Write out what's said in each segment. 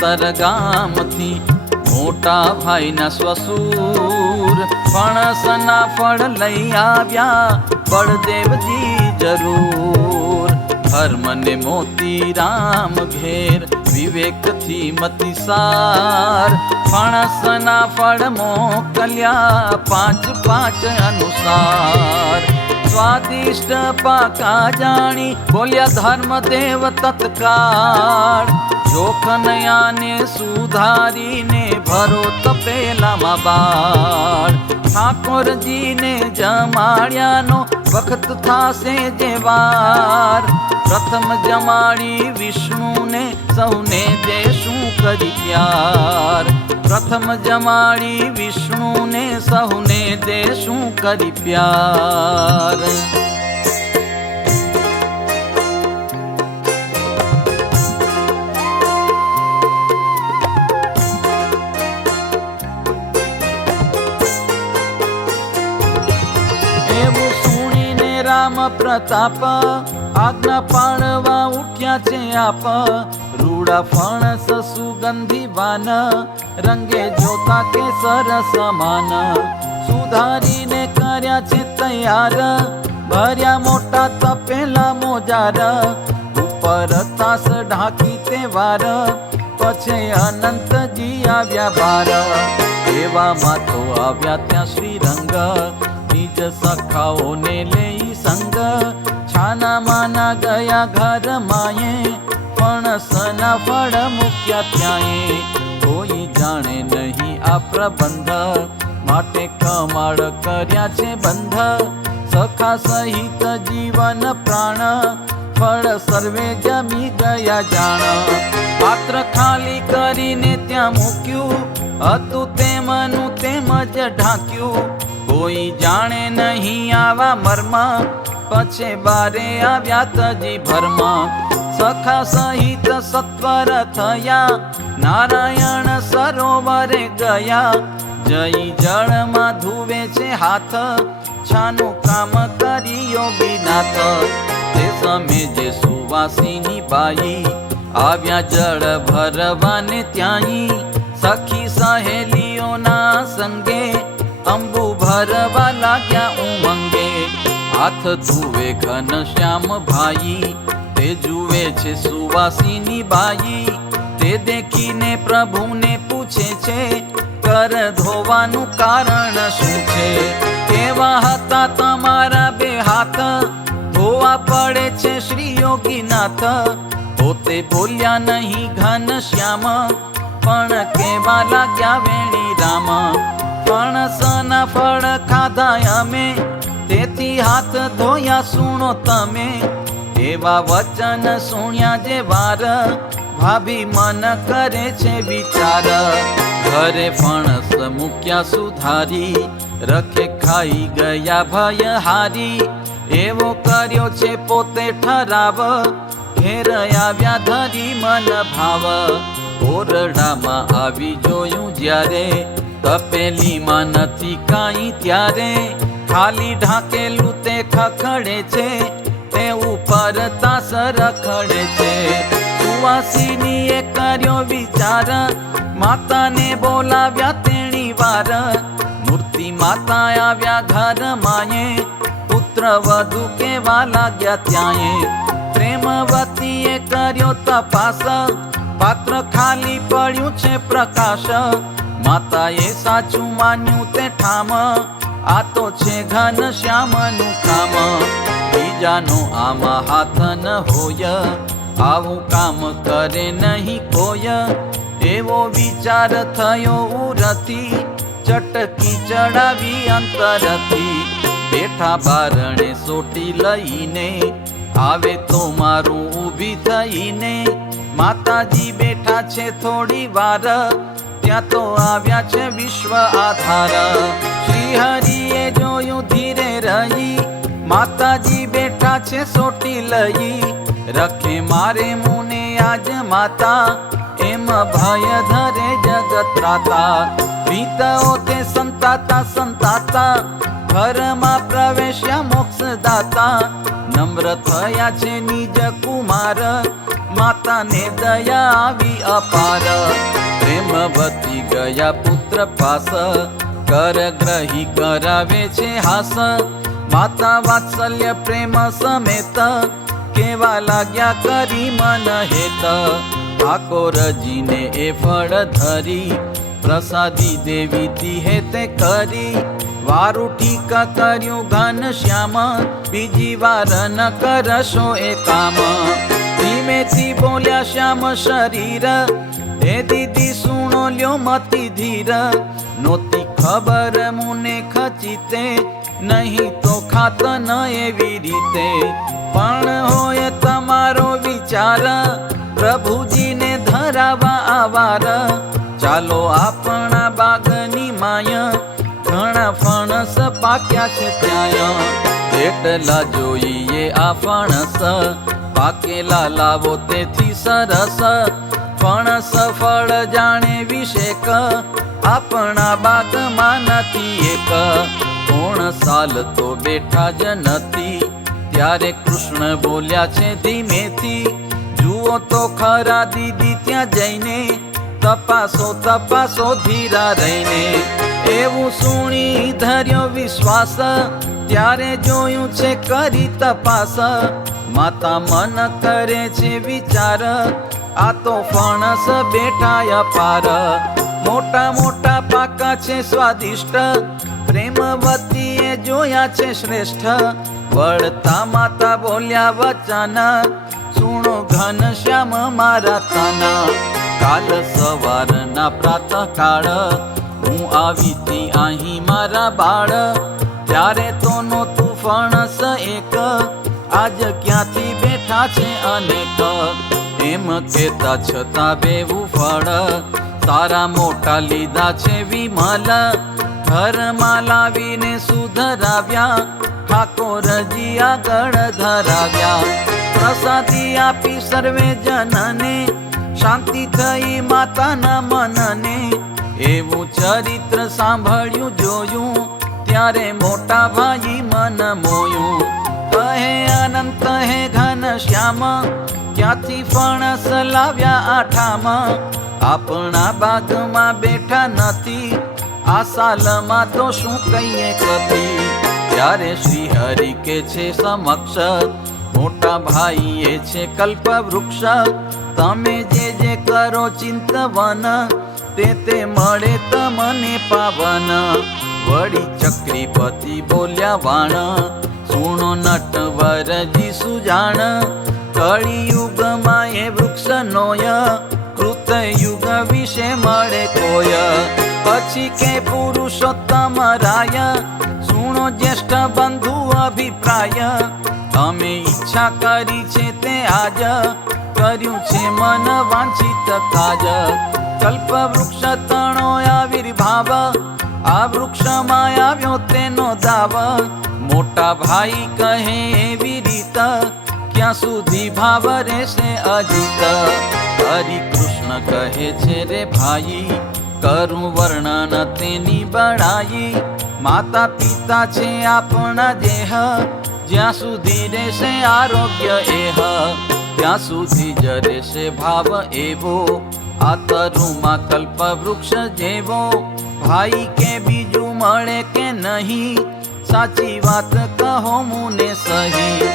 તરગામથી મોટા ભાઈના સસુર ફણસના ફળ લઈ આવ્યા બળદેવજી જરૂર. ધર્મને મોતી રામ ઘેર વિવેકથી મતિસાર ફણસના ફળ મોકલ્યા 5 અનુસાર. સ્વાદિષ્ટ પાકા જાણી બોલ્યા ધર્મદેવ તત્કાળ. જોખનયાને સુધારીને ભરો તપેલામાં બાળ. ઠાકોરજીને જમાડ્યાનો વખત થાશે જે વાર. પ્રથમ જમાડી વિષ્ણુને સૌને દેશું કરી પ્યાર. પ્રથમ જમાડી વિષ્ણુને સૌને દેશું કરી પ્યાર. એવું સુણીને રામ પ્રતાપ આજ્ઞા પાળવા ઉઠ્યા છે આપ. રૂડા ફણસ સુગંધી વાન રંગે જોતા કેસર સમાન. સુધારીને કર્યા છે તૈયાર ભર્યા મોટા તપેલા મોજાર. ઉપર તાસ ઢાંકી તે વાર પછી અનંતજી આવ્યા બાર. એવામાં તો આવ્યા ત્યાં શ્રીરંગ નિજ સખાઓને લઈ સંગ. છાના માના ગયા ઘર માએ ફણસના ફળ મૂક્યા ત્યાંએ. કોઈ જાણે નહીં આ પ્રબંધ માટે કમાડ કર્યા છે બંધ. સખા સહિત જીવન પ્રાણ ફળ સર્વે જમી ગયા જાણ. પાત્ર ખાલી કરીને ત્યાં મૂક્યું હતું તેમનું તેમ જ ઢાંક્યું. કોઈ જાણે નહીં આવા મર્મ પછી બારે આવ્યા તજી ભરમાં. સખા સહિત સત્વર થયા નારાયણ સરોવરે ગયા. જઈ જળમાં ધુવે છે હાથ છાનું કામ કરી યોગીનાથ. તે સમયે જે સુવાસીની બાઈ આવ્યા જળ ભરવાને ત્યાંઈ. સખી સહેલીઓના સંગે અંબુ ભરવા લાગ્યા ઉમંગે. હાથ ધુવે ઘનશ્યામ ભાઈ તે જુએ છે સુવાસીની બાઈ. તે દેખીને પ્રભુને પૂછે છે કર ધોવાનું કારણ શું છે. કેવા હતા તમારા બે હાથ ધોવા પડે છે શ્રી યોગીનાથ. પોતે બોલ્યા નહીં ઘનશ્યામ પણ કેવા લાગ્યા વેણી રામ. ફણસના ફળ ખાધા અમે તેથી હાથ ધોયા સુણો તમે. એવા વચન સુણ્યા જે વાર ભાભી મન કરે છે વિચાર. ઘરે ફણસ મૂક્યા સુધારી રખે ખાઈ ગયા ભય હારી. એવો કર્યો છે પોતે ઠરાવ ઘેર આવ્યા ધરી મન ભાવ. ઓરડામાં આવી જોયું જ્યારે તપેલીમાં નથી કાંઈ ત્યારે. ખાલી ઢાંકેલું તે ખખડે છે તે ઉપર તાસ રખડે છે. સુવાસીનીએ કર્યો વિચાર માતાને બોલાવ્યા તેણી વાર. મૂર્તિ માતા આવ્યા ઘર માએ પુત્ર વધુ કેવા લાગ્યા ત્યાંએ. પ્રેમવતીએ કર્યો તપાસ પાત્ર ખાલી પડ્યું છે પ્રકાશ. માતાએ સાચું માન્યું તે ઠામ આ તો છે ઘનશ્યામનું કામ. બીજાનો આમાં હાથ ન હોય આવું કામ કરે નહીં કોઈ. એવો વિચાર થયો ઉરથી ચટકી ચડાવી અંતરથી. બેઠા બારણે સોટી લઈને આવે તો મારું ઊભી થઈને. માતાજી બેઠા છે થોડી વાર ત્યાં તો આવ્યા છે વિશ્વ આધાર. શ્રી હરિએ જોયું ધીરે રહી માતાજી બેઠા છે સોટી લઈ. રખે મારે મુને આજ માતા એમ ભય ધરે જગત ત્રાતા. પિતાઓ તે સંતાતા સંતાતા ઘરમાં પ્રવેશ્યા મોક્ષ દાતા. નમ્ર થયા છે નિજ કુમાર માતાને દયા આવી અપાર, પ્રેમ વતી ગયા પુત્ર પાસ, કર ગ્રહી કરાવે છે હાસ, માતા વાત્સલ્ય પ્રેમ સમેત, કેવા લાગ્યા કરી મન હેત, ઠાકોરજીને એ ફળ ધરી, પ્રસાદી દેવી તી હેતે કરી, વારું ઠીકા કર્યું ઘન શ્યામ, બીજી વાર ન કરશો એ કામ, ધીમેથી બોલ્યા શ્યામ શરીર, હે દીદી સુણો લ્યો મતી ધીર, નોતી ખબર મુને ખચીતે, નહીં તો ખાત ન એવી રીતે, પણ હોય તમારો વિચાર, પ્રભુજીને ધરાવા આવાર, ચાલો આપણા બાગની માય, ઘણા ફણસ પાક્યા છે ત્યાં, એટલા જોઈએ આ ફણસ, પાકેલા લાવો તેથી સરસ, ફણસ ફળ જાણે વિશેક, આપણા બાગમાં નથી એક, કોણ સાલ તો બેઠા જ નથી, ત્યારે કૃષ્ણ બોલ્યા છે ધીમેથી, જુઓ તો ખરા દીદી ત્યાં જઈને, તપાસો તપાસો ધીરા રહીને, એવું સુણી ધર્યો વિશ્વાસ, ત્યારે જોયું છે કરી તપાસ, માતા મન કરે છે વિચાર, આ તો ફણસ બેઠા અપાર, મોટા મોટા પાકા છે સ્વાદિષ્ટ, પ્રેમવતીએ જોયા છે શ્રેષ્ઠ, વળતા માતા બોલ્યા વચન, સુણો ઘન શ્યામ મારા તાના, કાલ સવારના પ્રાતઃ કાળ, હું આવી તી અહીં મારા બાળ, ત્યારે તો નોતું ફણસ એક, આજ ક્યાંથી બેઠા છે અનેક, એમ કહેતા છતાં બેવું ફળ, તારા મોટા લીધા છે વિમલ, ઘરમાં લાવીને સુધરાવ્યા, ઠાકોરજી આગળ ધરાવ્યા, પ્રસાદી આપી સર્વે જનને, શાંતિ થઈ માતાના મનને, એવું ચરિત્ર સાંભળ્યું જોયું, ત્યારે મોટા ભાઈ મન મોયું, કહે અનંત હે ઘન શ્યામ, ક્યાંથી ફણસ લાવ્યા આઠામાં, આપણા બાગમાં બેઠા નથી, આ સાલમાં તો શું કહીએ કથી, ત્યારે શ્રી હરિ કે છે સમક્ષ, મોટા ભાઈ એ છે કલ્પ વૃક્ષ, તમે જે કરો ચિંતવન, તે મળે તમને પાવન, વળી ચક્રીપતિ બોલ્યા વાણ, સુણો નટવરજી સુજાણ, કળિયુગમાં એ વૃક્ષ નોય, કૃતયુગ વિશે મળે કોય, પછી કે પુરુષોત્તમ રાય, સુણો જ્યેષ્ઠ બંધુ અભિપ્રાય, અમે ઈચ્છા કરી છે તે આજ, કર્યું છે મન વાંછિત કાજ, કલ્પ વૃક્ષ તણો આવિર્ભાવ, આ વૃક્ષમાં આવ્યો તેનો દાવ, મોટા ભાઈ કહે એવી રીત, ક્યાં સુધી ભાવ રહેશે અજીત, હરિ કૃષ્ણ કહે છે રે ભાઈ, કરું વર્ણન તેની બળાઈ, માતા પિતા છે આપણા દેહ, જ્યાં સુધી રહેશે આરોગ્ય એહ, ત્યાં સુધી જ રહેશે ભાવ એવો, આ તરુમાં કલ્પ વૃક્ષ જેવો, ભાઈ કે બીજું મળે કે નહીં, સાચી વાત કહો મુને સહી,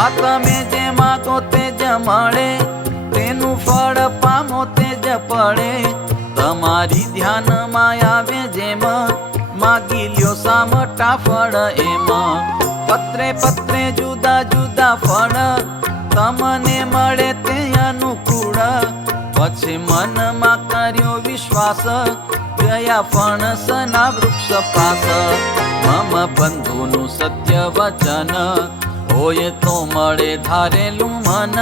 આ તમે જે માગો તે જ મળે, તેનું ફળ પામો તે જ પડે, તમારી ધ્યાનમાં આવે જેમ, માગી લ્યો સામટા ફળ એમ, પત્રે પત્રે જુદા જુદા ફળ, તમને મળે તે અનુકૂળ, પછી મનમાં કર્યો વિશ્વાસ, ગયા ફણસના વૃક્ષ પાસ, મમ બંધુનું સત્ય વચન, હોય તો મળે ધારેલું મન,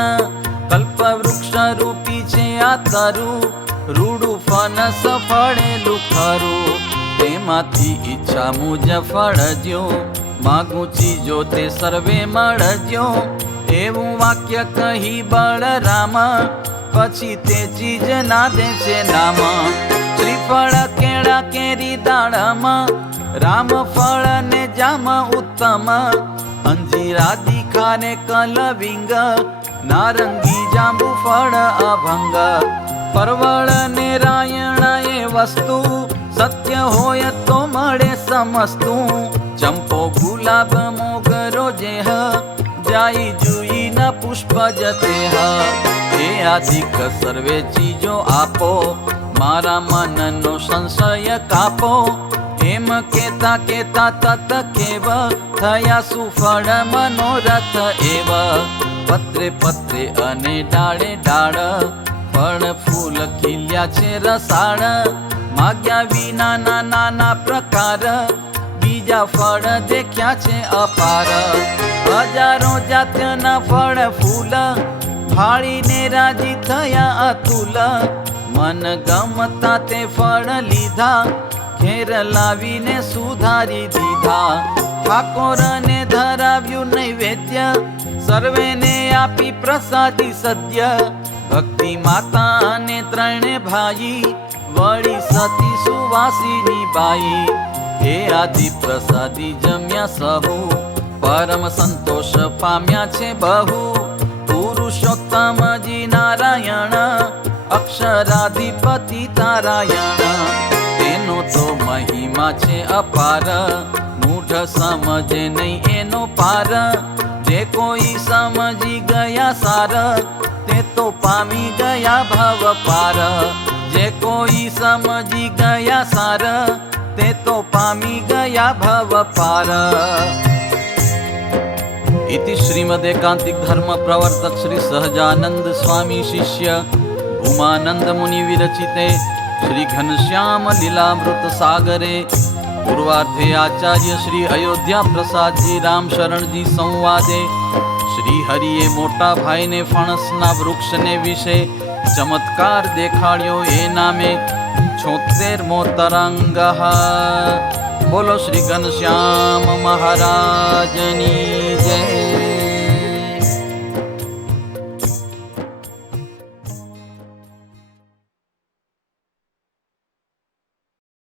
કલ્પ વૃક્ષ રૂપી છે આ તરું, રૂડું ફનસ ફળેલું ખરું, તેમાંથી ઈચ્છા મુજબ ફળજો, માગું ચીજો તે સર્વે મળજો, એવું વાક્ય કહી બળરામ, પછી તે ચીજ ના દે છે નામ, શ્રીફળ કેળા કેરી દાડમ, રામ ફળ ને જામ ઉત્તમ, અંજીરા દીખા ને કલવિંગ, નારંગી જાંબુ ફળ અભંગ, પરવળ ને રાયણ એ વસ્તુ, સત્ય હોય તો મળે સમસ્તું. ચંપો ગુલાબ મોગરો જેહ, જાઈ જુઈ ન પુષ્પ જતેહ. હે આદિક સર્વે ચીજો આપો, મારા મનનો સંશય કાપો. એમ કેતા કેતા તત કેવ, થયા સુફળ મનોરથ એવ. પત્રે પત્રે અને ડાળે ડાળ, ફળ ફૂલ ખીલ્યા છે રસાળ. માગ્યા વિના નાના પ્રકાર, બીજા ફળ દેખ્યા છે અપાર. હજારો જાત્યના ફળ ફૂલ, ફાળીને રાજી થયા અતુલ. મન ગમતા તે ફળ લીધા, ઘેર લાવીને સુધારી દીધા. ઠાકોરને ધરાવ્યું નૈવેદ્ય, સર્વેને આપી પ્રસાદી સદ્ય. ભક્તિ માતા અને ત્રણે ભાઈ, વળી સતી સુવાસીની બાઈ. હે આદિ પ્રસાદી જમ્યા સહુ, પરમ સંતોષ પામ્યા છે બહુ. પુરુષોત્તમજી નારાયણ, અક્ષરાધિપતિ તારાયણ. તેનો તો મહિમા છે અપાર, મૂઢ સમજે નહીં એનો પાર. જે કોઈ સમજી ગયા સાર, તે તો પામી ગયા ભવ પાર. જે કોઈ સમજી ગયા સાર, તે તો પામી ગયા ભવ પાર. इति श्रीमद् एकांतिक धर्म प्रवर्तक श्री सहजानंद स्वामी शिष्य भूमानंद मुनि विरचिते श्री घनश्याम लीलामृत सागरे पूर्वार्धे आचार्य श्री अयोध्या प्रसाद जी राम शरण जी संवादे श्री हरिए मोटा भाई ने फणसना वृक्ष ने विषे चमत्कार देखाड्यो ए नामे 76मो तरंग। बोलो श्री घनश्याम महाराजनी जय।